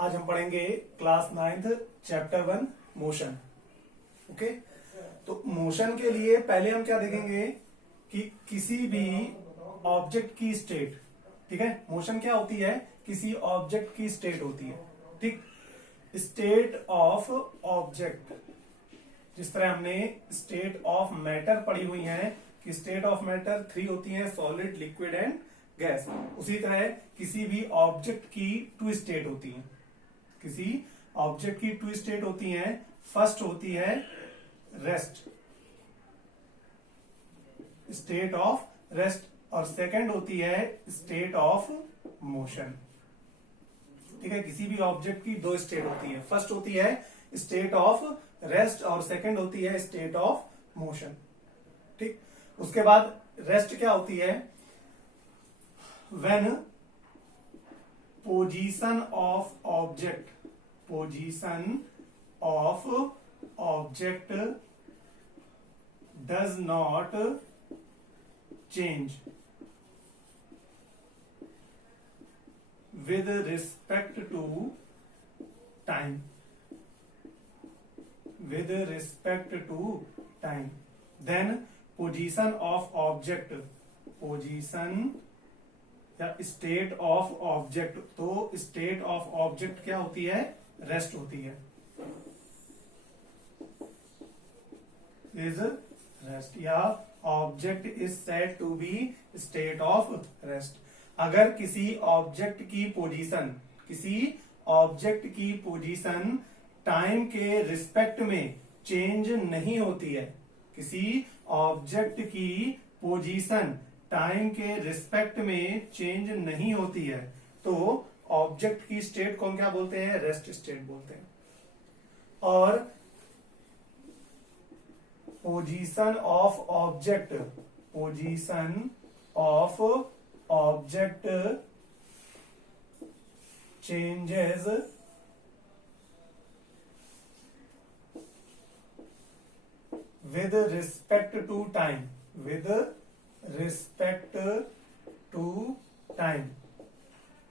आज हम पढ़ेंगे class 9th chapter 1 motion. Okay, तो मोशन के लिए पहले हम क्या देखेंगे कि किसी भी ऑब्जेक्ट की स्टेट, ठीक है। मोशन क्या होती है? किसी ऑब्जेक्ट की स्टेट होती है, ठीक। स्टेट ऑफ ऑब्जेक्ट, जिस तरह हमने स्टेट ऑफ मैटर पढ़ी हुई है कि स्टेट ऑफ मैटर 3 होती है, सॉलिड, लिक्विड एंड गैस। उसी तरह किसी भी ऑब्जेक्ट की 2 स्टेट होती है। किसी ऑब्जेक्ट की 2 स्टेट होती हैं। फर्स्ट होती है रेस्ट, स्टेट ऑफ रेस्ट, और सेकंड होती है स्टेट ऑफ मोशन, ठीक है। किसी भी ऑब्जेक्ट की 2 स्टेट होती है। फर्स्ट होती है स्टेट ऑफ रेस्ट और सेकंड होती है स्टेट ऑफ मोशन, ठीक। उसके बाद रेस्ट क्या होती है? When position of object, position of object does not change with respect to time, with respect to time, then position of object, position या state of object, तो state of object क्या होती है? रेस्ट होती है, is rest, या object is said to be state of rest। अगर किसी ऑब्जेक्ट की पोजीशन, किसी ऑब्जेक्ट की पोजीशन टाइम के रिस्पेक्ट में चेंज नहीं होती है, किसी ऑब्जेक्ट की पोजीशन टाइम के रिस्पेक्ट में चेंज नहीं होती है, तो ऑब्जेक्ट की स्टेट को हम क्या बोलते हैं? रेस्ट स्टेट बोलते हैं। और position of object, position of object changes with respect to time, with respect to time,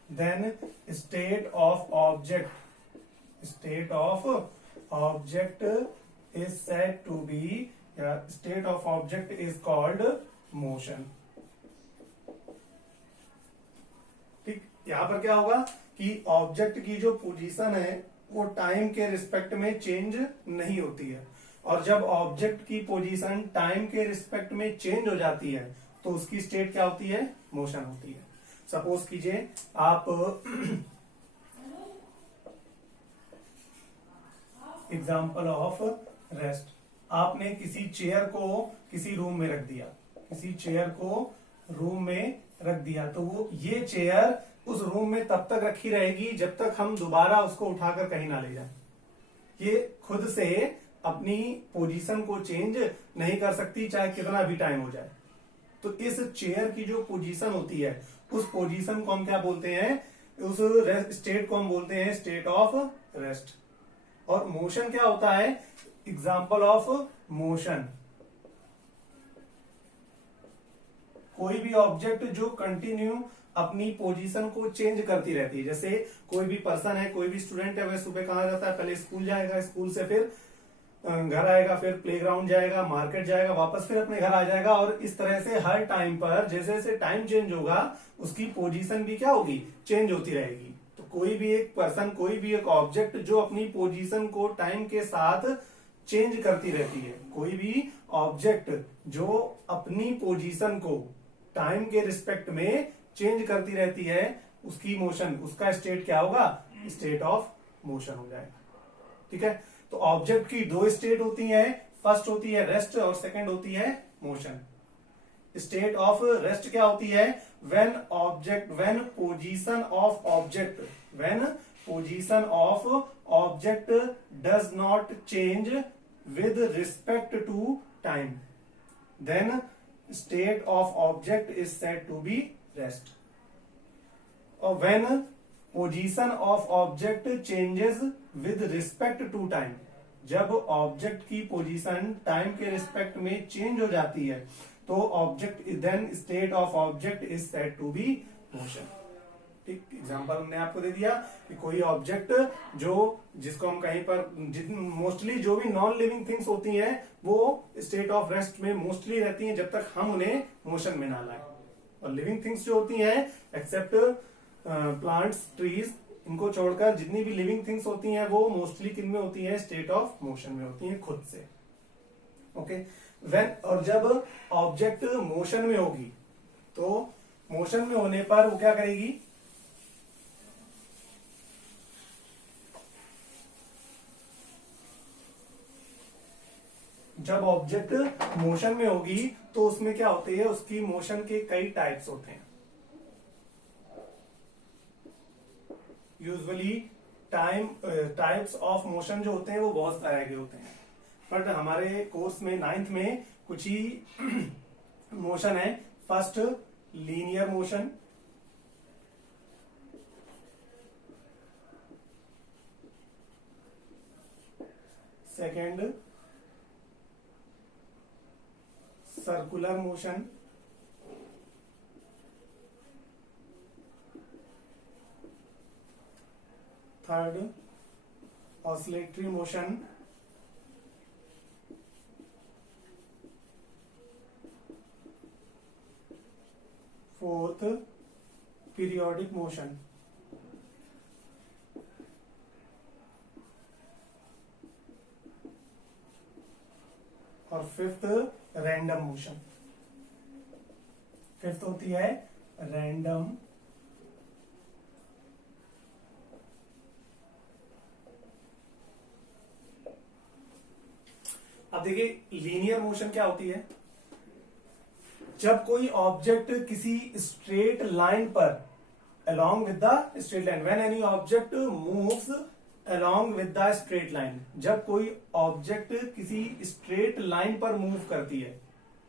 then state of object, state of object is said to be, state of object is called motion, ठीक। यहां पर क्या होगा कि object की जो position है वो टाइम के रिस्पेक्ट में चेंज नहीं होती है, और जब ऑब्जेक्ट की पोजीशन टाइम के रिस्पेक्ट में चेंज हो जाती है तो उसकी स्टेट क्या होती है? मोशन होती है। सपोज कीजिए आप एग्जाम्पल ऑफ रेस्ट, आपने किसी चेयर को किसी रूम में रख दिया, किसी चेयर को रूम में रख दिया, तो वो ये चेयर उस रूम में तब तक रखी रहेगी जब तक हम दोबारा उसको उठाकर कहीं ना ले जाए। ये खुद से अपनी पोजीशन को चेंज नहीं कर सकती, चाहे कितना भी टाइम हो जाए। तो इस चेयर की जो पोजीशन होती है उस पोजीशन को हम क्या बोलते हैं? उस स्टेट को हम बोलते हैं स्टेट ऑफ रेस्ट। और मोशन क्या होता है? एग्जाम्पल ऑफ मोशन, कोई भी ऑब्जेक्ट जो कंटिन्यू अपनी पोजीशन को चेंज करती रहती है। जैसे कोई भी पर्सन है, कोई भी स्टूडेंट है, वह सुबह कहाँ जाता है? पहले स्कूल जाएगा, स्कूल से फिर घर आएगा, फिर प्लेग्राउंड जाएगा, मार्केट जाएगा, वापस फिर अपने घर आ जाएगा, और इस तरह से हर टाइम पर जैसे जैसे टाइम चेंज होगा उसकी पोजीशन भी क्या होगी? चेंज होती रहेगी। तो कोई भी एक पर्सन, कोई भी एक ऑब्जेक्ट जो अपनी पोजीशन को टाइम के साथ चेंज करती रहती है, कोई भी ऑब्जेक्ट जो अपनी पोजीशन को टाइम के रिस्पेक्ट में चेंज करती रहती है, उसकी मोशन, उसका स्टेट क्या होगा? स्टेट ऑफ मोशन हो जाएगा, ठीक है। तो ऑब्जेक्ट की 2 स्टेट होती हैं। फर्स्ट होती है रेस्ट और सेकंड होती है मोशन। स्टेट ऑफ रेस्ट क्या होती है? When object, when position of object, when position of object does not change with respect to time, then state of object is said to be rest। or when position of object changes with respect to time, जब object की position time के respect में change हो जाती है तो object, then state of object is said to be motion, ठीक, example हमने आपको दे दिया कि कोई ऑब्जेक्ट जो जिसको हम कहीं पर मोस्टली जो भी नॉन लिविंग थिंग्स होती हैं वो स्टेट ऑफ रेस्ट में मोस्टली रहती हैं जब तक हम उन्हें मोशन में ना लाएं, और लिविंग थिंग्स जो होती हैं एक्सेप्ट प्लांट्स ट्रीज इनको छोड़कर जितनी भी लिविंग थिंग्स होती हैं वो मोस्टली किन में होती हैं, स्टेट ऑफ मोशन में होती हैं खुद से। ओके, व्हेन और जब ऑब्जेक्ट मोशन में होगी तो मोशन में होने पर वो क्या करेगी, जब ऑब्जेक्ट मोशन में होगी तो उसमें क्या होती है, उसकी मोशन के कई टाइप्स होते हैं। यूजुअली टाइप्स ऑफ मोशन जो होते हैं वो बहुत तरह के होते हैं, बट हमारे कोर्स में 9th में कुछ ही मोशन है। First linear motion, second circular motion, third oscillatory motion, fourth periodic motion, और फिफ्थ रैंडम मोशन। फिफ्थ होती है रैंडम अब देखिए लीनियर मोशन क्या होती है, जब कोई ऑब्जेक्ट किसी स्ट्रेट लाइन पर along with the straight line, when any object moves along with the straight line, जब कोई ऑब्जेक्ट किसी स्ट्रेट लाइन पर मूव करती है,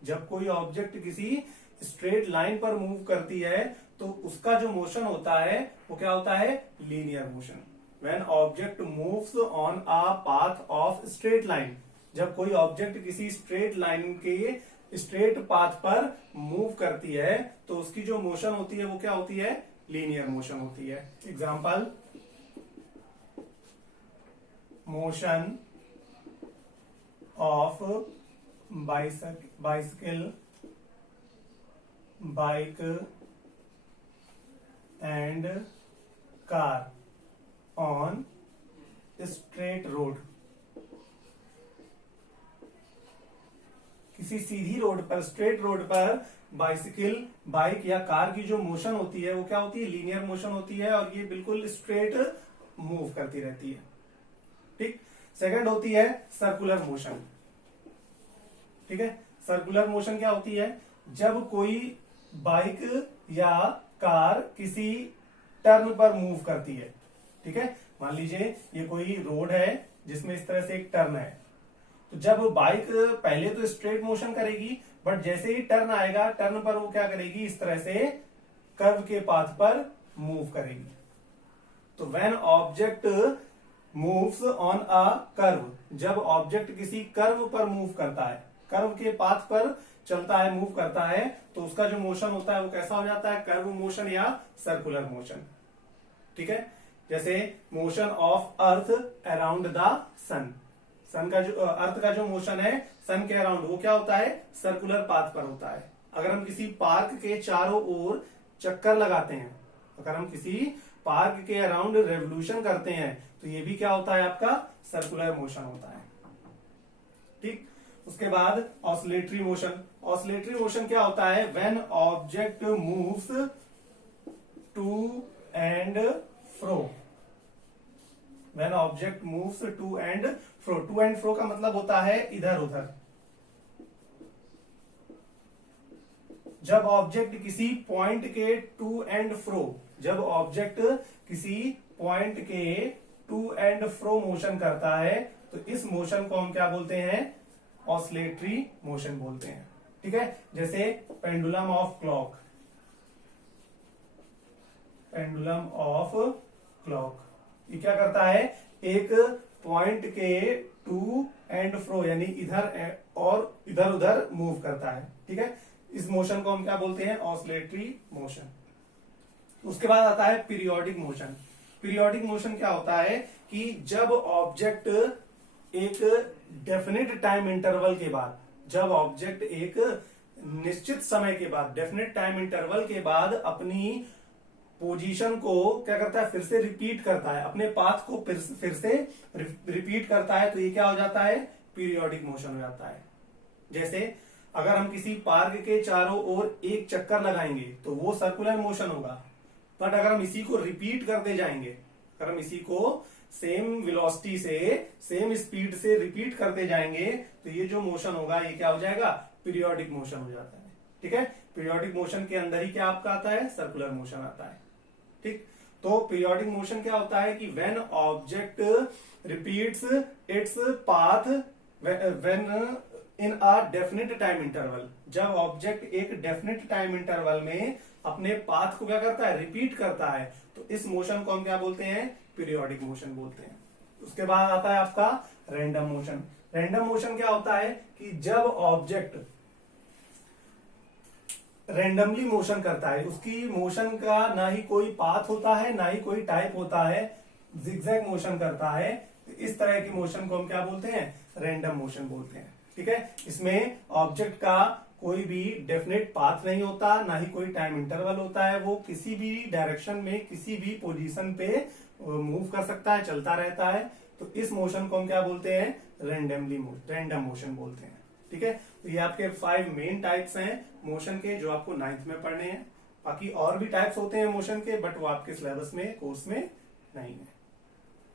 जब कोई ऑब्जेक्ट किसी स्ट्रेट लाइन पर मूव करती है तो उसका जो मोशन होता है वो क्या होता है, linear motion. When object moves on a path of straight line, जब कोई ऑब्जेक्ट किसी स्ट्रेट लाइन के स्ट्रेट पाथ पर मूव करती है तो उसकी जो मोशन होती है वो क्या होती है, लीनियर मोशन होती है। Example, motion of bicycle, bike and car on straight road. किसी सीधी रोड पर, स्ट्रेट रोड पर बाइसिकल, बाइक या कार की जो मोशन होती है वो क्या होती है, लीनियर मोशन होती है, और ये बिल्कुल स्ट्रेट मूव करती रहती है। ठीक, सेकंड होती है सर्कुलर मोशन। ठीक है, सर्कुलर मोशन क्या होती है, जब कोई बाइक या कार किसी टर्न पर मूव करती है। ठीक है, मान लीजिए ये कोई रोड है जिसमें इस तरह से एक टर्न है, तो जब बाइक पहले तो स्ट्रेट मोशन करेगी, बट जैसे ही टर्न आएगा टर्न पर वो क्या करेगी, इस तरह से कर्व के पाथ पर मूव करेगी। तो when object moves on a curve, जब ऑब्जेक्ट किसी कर्व पर मूव करता है, कर्व के पाथ पर चलता है, मूव करता है, तो उसका जो मोशन होता है वो कैसा हो जाता है, कर्व मोशन या सर्कुलर मोशन। ठीक है, जैसे motion of earth around the sun, sun का जो अर्थ का जो मोशन है सन के अराउंड वो क्या होता है, सर्कुलर पाथ पर होता है। अगर हम किसी पार्क के चारों ओर चक्कर लगाते हैं, अगर हम किसी पार्क के अराउंड रेवोल्यूशन करते हैं तो ये भी क्या होता है, आपका सर्कुलर मोशन होता है। ठीक, उसके बाद ऑसिलेटरी मोशन। ऑसिलेटरी मोशन क्या होता है, when object moves to and fro, when object moves to and fro. To and fro का मतलब होता है इधर उधर। जब ऑब्जेक्ट किसी पॉइंट के टू एंड फ्रो, जब ऑब्जेक्ट किसी पॉइंट के टू एंड फ्रो मोशन करता है तो इस मोशन को हम क्या बोलते हैं, ऑसिलेटरी मोशन बोलते हैं। ठीक है, जैसे pendulum of clock, pendulum of clock ये क्या करता है, एक पॉइंट के टू एंड फ्रो यानी इधर और इधर उधर मूव करता है। ठीक है, इस मोशन को हम क्या बोलते हैं, ऑसिलेटरी मोशन। उसके बाद आता है पीरियोडिक मोशन। पीरियोडिक मोशन क्या होता है कि जब ऑब्जेक्ट एक डेफिनेट टाइम इंटरवल के बाद, जब ऑब्जेक्ट एक निश्चित समय के बाद, डेफिनेट टाइम इंटरवल के बाद अपनी पोजीशन को क्या करता है, फिर से रिपीट करता है, अपने पाथ को फिर से रिपीट करता है, तो ये क्या हो जाता है, पीरियोडिक मोशन हो जाता है। जैसे अगर हम किसी पार्क के चारों ओर एक चक्कर लगाएंगे तो वो सर्कुलर मोशन होगा, बट अगर हम इसी को रिपीट करते जाएंगे, अगर हम इसी को सेम वेलोसिटी से, सेम स्पीड से रिपीट करते जाएंगे, तो ये जो मोशन होगा ये क्या हो जाएगा, पीरियोडिक मोशन हो जाता है। ठीक है, पीरियोडिक मोशन के अंदर ही क्या आपका आता है, सर्कुलर मोशन आता है। ठीक, तो पीरियोडिक मोशन क्या होता है कि when object repeats its path when in a definite time interval, जब ऑब्जेक्ट एक डेफिनेट टाइम इंटरवल में अपने पाथ को क्या करता है, रिपीट करता है, तो इस मोशन को हम क्या बोलते हैं, पीरियोडिक मोशन बोलते हैं। उसके बाद आता है आपका रैंडम मोशन। रैंडम मोशन क्या होता है कि जब ऑब्जेक्ट रैंडमली मोशन करता है, उसकी मोशन का ना ही कोई पाथ होता है ना ही कोई टाइप होता है, जिगजैग मोशन करता है, तो इस तरह की मोशन को हम क्या बोलते हैं, रैंडम मोशन बोलते हैं। ठीक है, इसमें ऑब्जेक्ट का कोई भी डेफिनेट पाथ नहीं होता, ना ही कोई टाइम इंटरवल होता है, वो किसी भी डायरेक्शन में किसी भी पोजीशन पे मूव कर सकता है, चलता रहता है, तो इस मोशन को हम क्या बोलते हैं, रैंडम मोशन बोलते हैं। ठीक है, तो ये आपके 5 मेन टाइप्स हैं मोशन के, जो आपको 9th में पढ़ने हैं। बाकी और भी टाइप्स होते हैं मोशन के, बट वो आपके सिलेबस में, कोर्स में नहीं है।